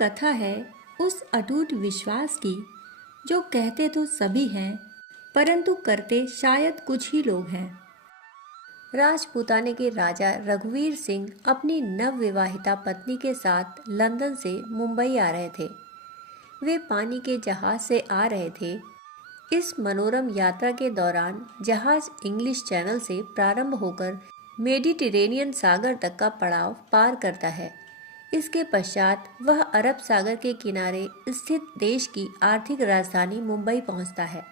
कथा है उस अटूट विश्वास की जो कहते तो सभी हैं परंतु करते शायद कुछ ही लोग हैं। राजपूताने के राजा रघुवीर सिंह अपनी नवविवाहिता पत्नी के साथ लंदन से मुंबई आ रहे थे। वे पानी के जहाज से आ रहे थे। इस मनोरम यात्रा के दौरान जहाज इंग्लिश चैनल से प्रारंभ होकर मेडिटेरेनियन सागर तक का पड़ाव पार करता है। इसके पश्चात वह अरब सागर के किनारे स्थित देश की आर्थिक राजधानी मुंबई पहुंचता है।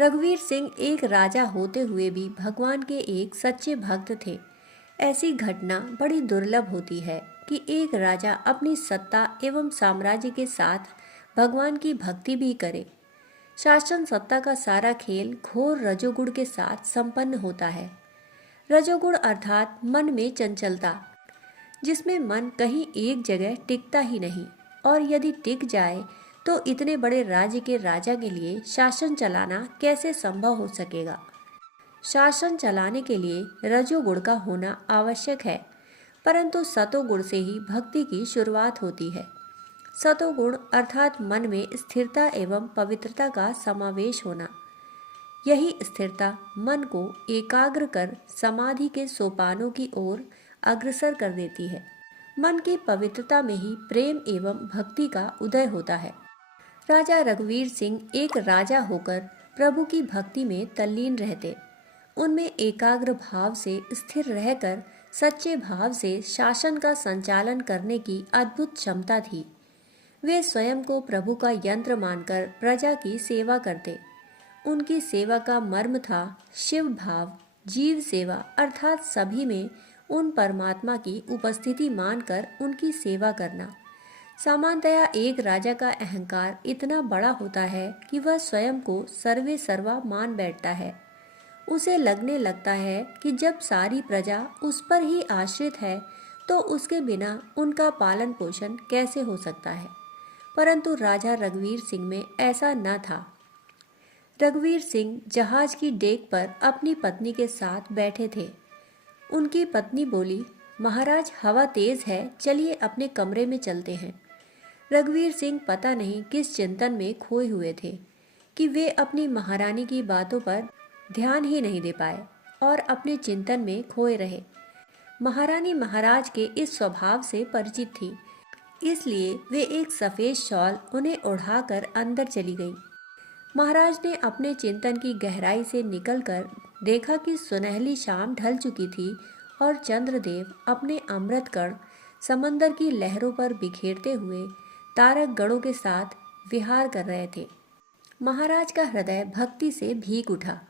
रघुवीर सिंह एक राजा होते हुए भी भगवान के एक सच्चे भक्त थे। ऐसी घटना बड़ी दुर्लभ होती है कि एक राजा अपनी सत्ता एवं साम्राज्य के साथ भगवान की भक्ति भी करे। शासन सत्ता का सारा खेल घोर रजोगुण के साथ संपन्न होता है। रजोगुण अर्थात मन में चंचलता, जिसमें मन कहीं एक जगह टिकता ही नहीं, और यदि टिक जाए तो इतने बड़े राज्य के राजा के लिए शासन चलाना कैसे संभव हो सकेगा। शासन चलाने के लिए रजोगुण का होना आवश्यक है, परंतु सतोगुण से ही भक्ति की शुरुआत होती है। सतोगुण अर्थात मन में स्थिरता एवं पवित्रता का समावेश होना। यही स्थिरता मन को एकाग्र कर समाधि के सोपानों की ओर अग्रसर कर देती है। मन की पवित्रता में ही प्रेम एवं भक्ति का उदय होता है। राजा रघुवीर सिंह एक राजा होकर प्रभु की भक्ति में तल्लीन रहते। उनमें एकाग्र भाव से स्थिर रहकर सच्चे भाव से शासन का संचालन करने की अद्भुत क्षमता थी। वे स्वयं को प्रभु का यंत्र मानकर प्रजा की सेवा करते। उनकी सेवा का मर्म था शिव भाव, जीव सेवा अर्थात सभी में उन परमात्मा की उपस्थिति मानकर उनकी सेवा करना। सामान्यतया एक राजा का अहंकार इतना बड़ा होता है कि वह स्वयं को सर्वे सर्वा मान बैठता है। उसे लगने लगता है कि जब सारी प्रजा उस पर ही आश्रित है तो उसके बिना उनका पालन पोषण कैसे हो सकता है। परंतु राजा रघुवीर सिंह में ऐसा न था। रघुवीर सिंह जहाज की डेक पर अपनी पत्नी के साथ बैठे थे। उनकी पत्नी बोली, महाराज हवा तेज है, चलिए अपने कमरे में चलते हैं। रघुवीर सिंह पता नहीं किस चिंतन में खोए हुए थे कि वे अपनी महारानी की बातों पर ध्यान ही नहीं दे पाए और अपने चिंतन में खोए रहे। महारानी महाराज के इस स्वभाव से परिचित थी, इसलिए वे एक सफेद शॉल उन्हें ओढ़ाकर अंदर चली गई। महाराज ने अपने चिंतन की गहराई से निकलकर देखा कि सुनहली शाम ढल चुकी थी और चंद्रदेव अपने अमृत कण समंदर की लहरों पर बिखेरते हुए तारक गणों के साथ विहार कर रहे थे। महाराज का हृदय भक्ति से भीग उठा।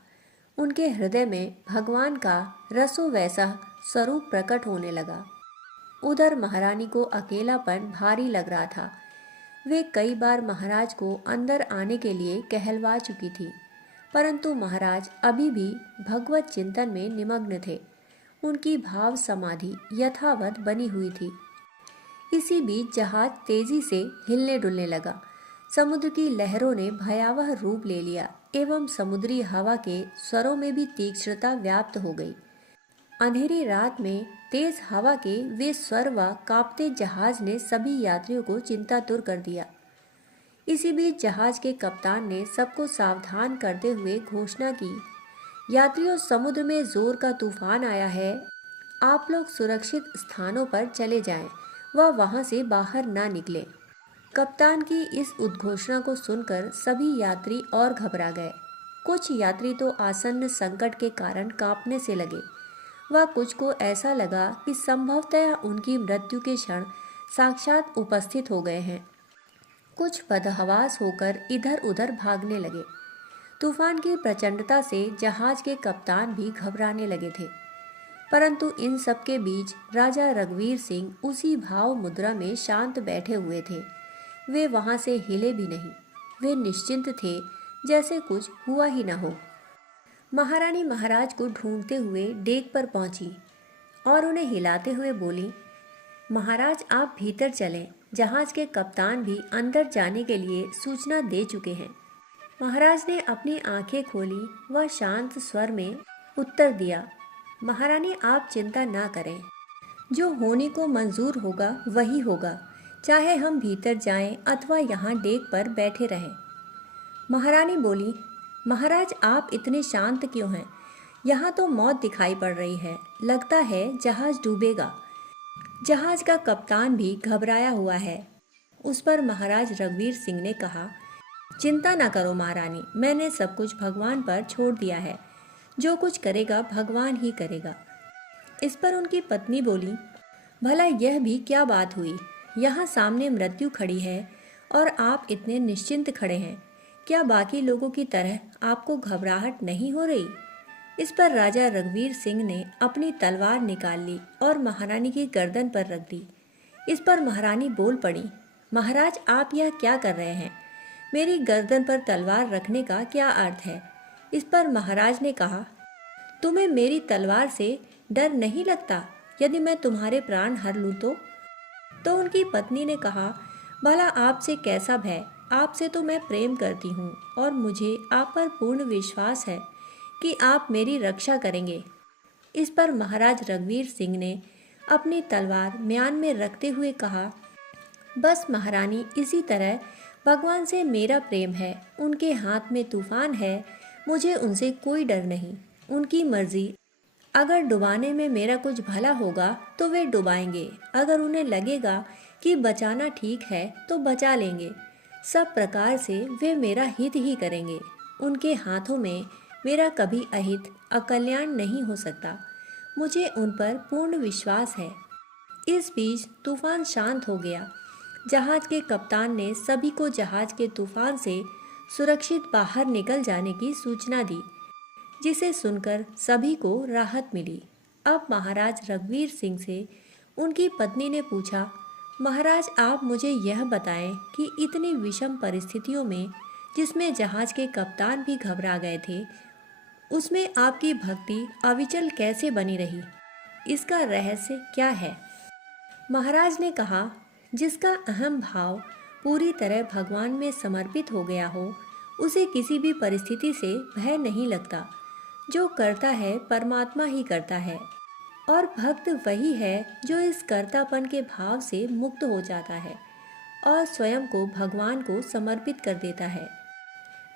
उनके हृदय में भगवान का रसो वैसा स्वरूप प्रकट होने लगा। उधर महारानी को अकेलापन भारी लग रहा था। वे कई बार महाराज को अंदर आने के लिए कहलवा चुकी थी, परंतु महाराज अभी भी भगवत चिंतन में निमग्न थे। उनकी भाव समाधि यथावत बनी हुई थी। इसी बीच जहाज तेजी से हिलने डुलने लगा। समुद्र की लहरों ने भयावह रूप ले लिया एवं समुद्री हवा के स्वरों में भी तीक्ष्णता व्याप्त हो गई। अंधेरी रात में तेज हवा के वे स्वर व कांपते जहाज ने सभी यात्रियों को चिंतातुर कर दिया। इसी बीच जहाज के कप्तान ने सबको सावधान करते हुए घोषणा की, यात्रियों, समुद्र में जोर का तूफान आया है। आप लोग सुरक्षित स्थानों पर चले जाएं व वहां से बाहर ना निकले। कप्तान की इस उद्घोषणा को सुनकर सभी यात्री और घबरा गए। कुछ यात्री तो आसन्न संकट के कारण कांपने से लगे व कुछ को ऐसा लगा कि संभवतः उनकी मृत्यु के क्षण साक्षात उपस्थित हो गए हैं। कुछ बदहवास होकर इधर उधर भागने लगे। तूफान की प्रचंडता से जहाज के कप्तान भी घबराने लगे थे। परंतु इन सब के बीच राजा रघुवीर सिंह उसी भाव मुद्रा में शांत बैठे हुए थे। वे वहां से हिले भी नहीं। वे निश्चिंत थे, जैसे कुछ हुआ ही न हो। महारानी महाराज को ढूंढते हुए डेक पर पहुंची और उन्हें हिलाते हुए बोली, महाराज आप भीतर चलें, जहाज के कप्तान भी अंदर जाने के लिए सूचना दे चुके हैं। महाराज ने अपनी आंखें खोली व शांत स्वर में उत्तर दिया, महारानी आप चिंता ना करें, जो होने को मंजूर होगा वही होगा। चाहे हम भीतर जाएं अथवा यहाँ डेक पर बैठे रहें। महारानी बोली, महाराज आप इतने शांत क्यों हैं? यहाँ तो मौत दिखाई पड़ रही है, लगता है जहाज डूबेगा। जहाज का कप्तान भी घबराया हुआ है। उस पर महाराज रघुवीर सिंह ने कहा, चिंता ना करो महारानी, मैंने सब कुछ भगवान पर छोड़ दिया है। जो कुछ करेगा भगवान ही करेगा। इस पर उनकी पत्नी बोली, भला यह भी क्या बात हुई? यहाँ सामने मृत्यु खड़ी है और आप इतने निश्चिंत खड़े हैं। क्या बाकी लोगों की तरह आपको घबराहट नहीं हो रही? इस पर राजा रघुवीर सिंह ने अपनी तलवार निकाल ली और महारानी की गर्दन पर रख दी। इस पर महारानी बोल पड़ी, महाराज आप यह क्या कर रहे हैं? मेरी गर्दन पर तलवार रखने का क्या अर्थ है? इस पर महाराज ने कहा, तुम्हें मेरी तलवार से डर नहीं लगता? यदि मैं तुम्हारे प्राण हर लूँ तो उनकी पत्नी ने कहा, भला आपसे कैसा भय? आपसे तो मैं प्रेम करती हूँ और मुझे आप पर पूर्ण विश्वास है कि आप मेरी रक्षा करेंगे। इस पर महाराज रघुवीर सिंह ने अपनी तलवार म्यान में रखते हुए कहा, बस महारानी, इसी तरह भगवान से मेरा प्रेम है। उनके हाथ में तूफान है, मुझे उनसे कोई डर नहीं। उनकी मर्जी, अगर डुबाने में मेरा कुछ भला होगा तो वे डुबाएंगे, अगर उन्हें लगेगा कि बचाना ठीक है तो बचा लेंगे। सब प्रकार से वे मेरा हित ही करेंगे। उनके हाथों में मेरा कभी अहित अकल्याण नहीं हो सकता। मुझे उन पर पूर्ण विश्वास है। इस बीच तूफान शांत हो गया। जहाज के कप्तान ने सभी को जहाज के तूफान से सुरक्षित बाहर निकल जाने की सूचना दी, जिसे सुनकर सभी को राहत मिली। अब महाराज रघुवीर सिंह से उनकी पत्नी ने पूछा, महाराज आप मुझे यह बताएं कि इतनी विषम परिस्थितियों में, जिसमें जहाज के कप्तान भी घबरा गए थे, उसमें आपकी भक्ति अविचल कैसे बनी रही? इसका रहस्य क्या है? महाराज ने कहा, जिसका अहम भाव पूरी तरह भगवान में समर्पित हो गया हो, उसे किसी भी परिस्थिति से भय नहीं लगता। जो करता है परमात्मा ही करता है, और भक्त वही है जो इस कर्तापन के भाव से मुक्त हो जाता है और स्वयं को भगवान को समर्पित कर देता है।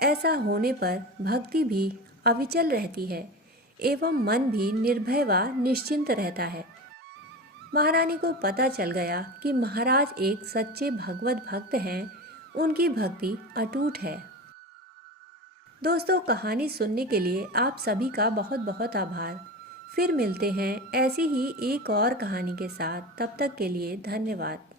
ऐसा होने पर भक्ति भी अविचल रहती है एवं मन भी निर्भय व निश्चिंत रहता है। महारानी को पता चल गया कि महाराज एक सच्चे भगवत भक्त हैं। उनकी भक्ति अटूट है। दोस्तों, कहानी सुनने के लिए आप सभी का बहुत बहुत आभार। फिर मिलते हैं ऐसी ही एक और कहानी के साथ। तब तक के लिए धन्यवाद।